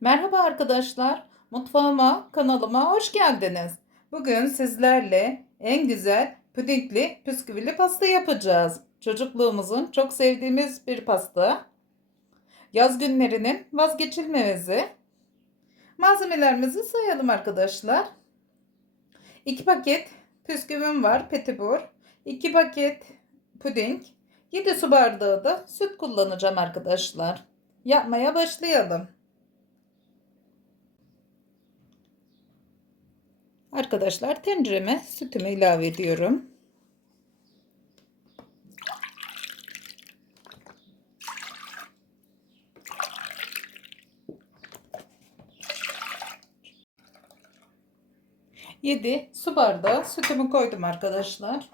Merhaba arkadaşlar. Mutfağıma, kanalıma hoş geldiniz. Bugün sizlerle en güzel pudingli bisküvili pasta yapacağız. Çocukluğumuzun çok sevdiğimiz bir pasta. Yaz günlerinin vazgeçilmezi. Malzemelerimizi sayalım arkadaşlar. 2 paket bisküvim var, petibur. 2 paket puding. 7 su bardağı da süt kullanacağım arkadaşlar. Yapmaya başlayalım. Arkadaşlar tencereme sütümü ilave ediyorum. Yedi su bardağı sütümü koydum arkadaşlar.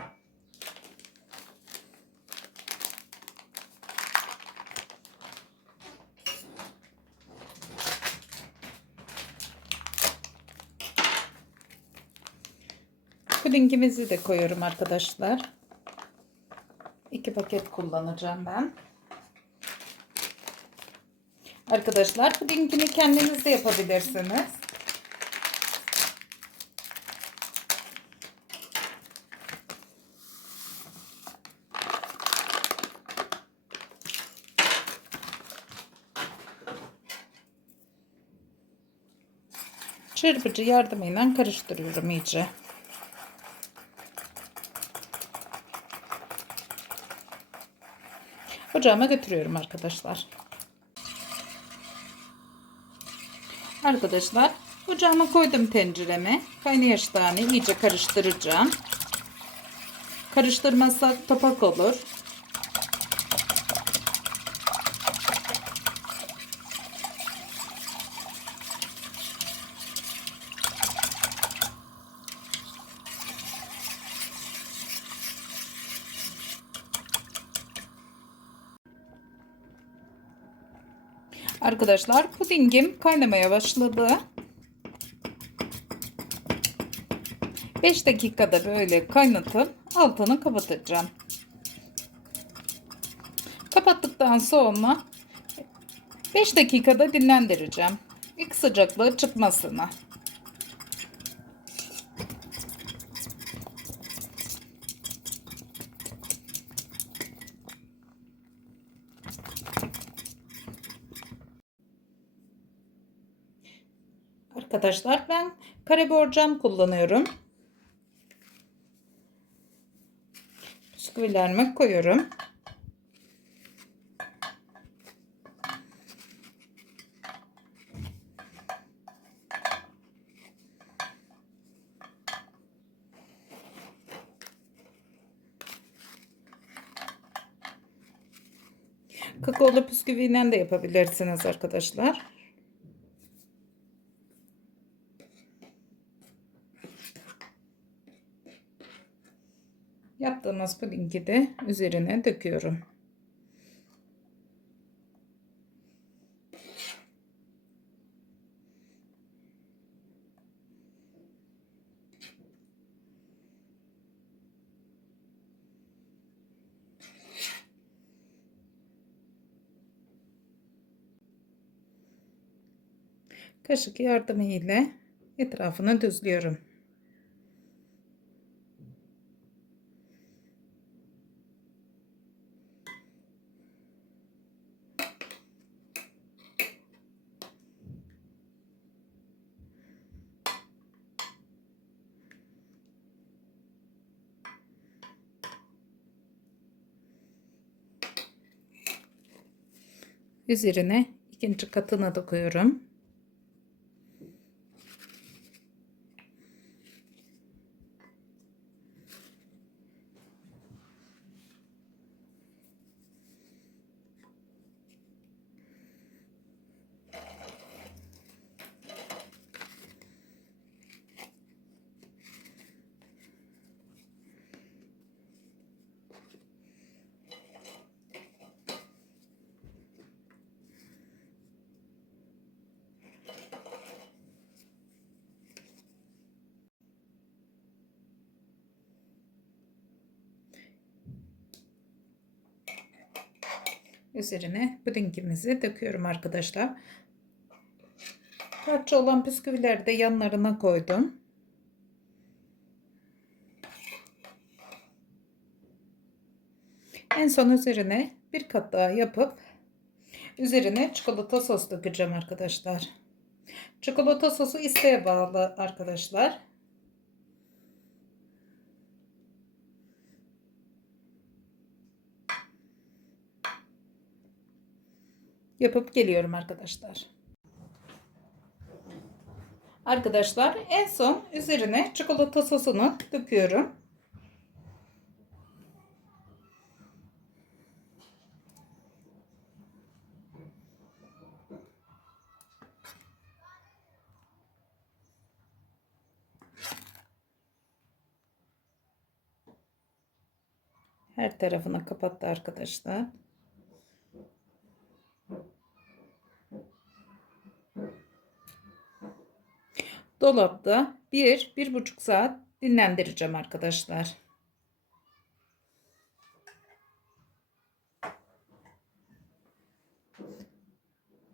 Pudingimizi de koyuyorum arkadaşlar. İki paket kullanacağım ben. Arkadaşlar pudingini kendiniz de yapabilirsiniz. Çırpıcı yardımıyla karıştırıyorum iyice. Ocağıma götürüyorum arkadaşlar. Arkadaşlar ocağıma koydum tencereme. Kaynayaş tane iyice karıştıracağım. Karıştırmazsak topak olur. Arkadaşlar pudingim kaynamaya başladı. 5 dakikada böyle kaynatıp altını kapatacağım. Kapattıktan sonra 5 dakikada dinlendireceğim. İlk sıcaklığı çıkmasına. Arkadaşlar ben kare borcam kullanıyorum. Bisküvilerimi koyuyorum. Kakaolu bisküviyle de yapabilirsiniz arkadaşlar. Yaptığımız pudingi de üzerine döküyorum. Kaşık yardımı ile etrafını düzlüyorum. Üzerine ikinci katını da Üzerine pudingimizi döküyorum arkadaşlar. Parça olan bisküvileri de yanlarına koydum. En son üzerine bir kat daha yapıp üzerine çikolata sos dökeceğim arkadaşlar. Çikolata sosu isteğe bağlı arkadaşlar. Yapıp geliyorum arkadaşlar. Arkadaşlar en son üzerine çikolata sosunu döküyorum. Her tarafını kapattı arkadaşlar. Dolapta 1-1,5 saat dinlendireceğim arkadaşlar.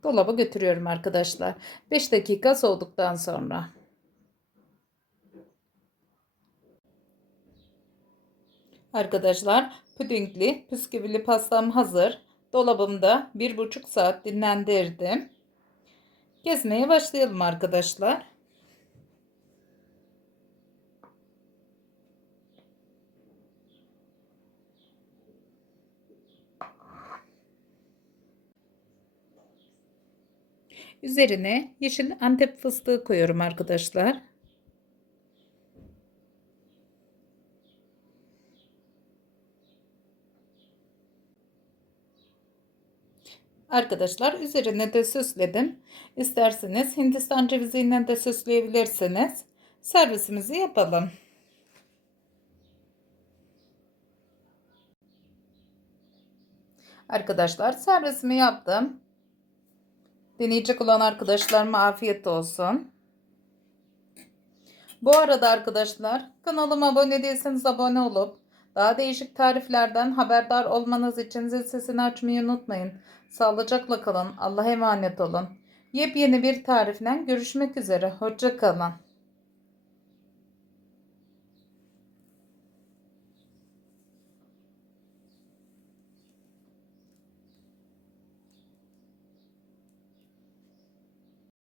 Dolaba götürüyorum arkadaşlar. 5 dakika soğuduktan sonra. Arkadaşlar pudingli püsküvili pastam hazır. Dolabımda 1,5 saat dinlendirdim. Gezmeye başlayalım arkadaşlar. Üzerine yeşil antep fıstığı koyuyorum arkadaşlar. Arkadaşlar üzerine de süsledim. İsterseniz Hindistan ceviziyle de süsleyebilirsiniz. Servisimizi yapalım. Arkadaşlar servisimi yaptım. Deneyecek olan arkadaşlarıma afiyet olsun. Bu arada arkadaşlar kanalıma abone değilseniz abone olup daha değişik tariflerden haberdar olmanız için zil sesini açmayı unutmayın. Sağlıcakla kalın. Allah'a emanet olun. Yepyeni bir tarifle görüşmek üzere. Hoşça kalın.